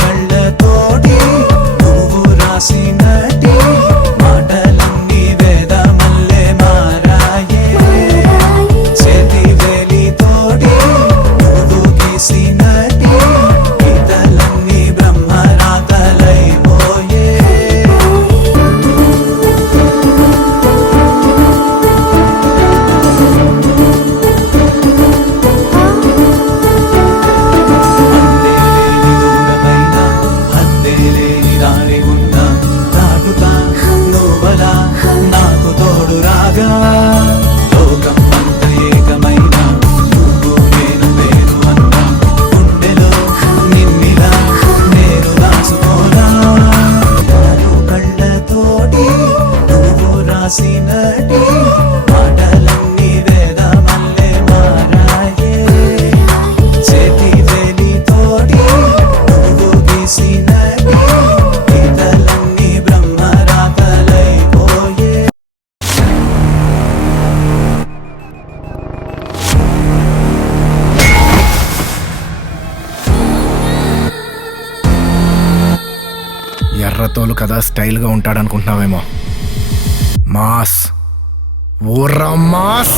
కళ్ళతోటి నువ్వు రాసినటి మాటలన్నీ వేదమల్లె మారాయే చేతి వేలితోటి నువ్వు గీసినటి గీతలన్నీ బ్రహ్మరాతలైపోయే నాకు తోడు రాగా లోకం అంత ఏకమైన నువ్వు నేను వేరు అన్నా గుండెలో నిన్నిలా నేను దాచుకోనా కళ్ళతోటి నువ్వు రాసినటి మాటలన్నీ వేదమల్లె మారాయే చేతి వేలితోటి నువ్వు గీసినటి గీతలన్నీ బ్రహ్మరాతలైపోయే ఎర్రతోలు కదా స్టైల్గా ఉంటాడనుకుంటున్నావేమో. Mass ఊర్రా mass.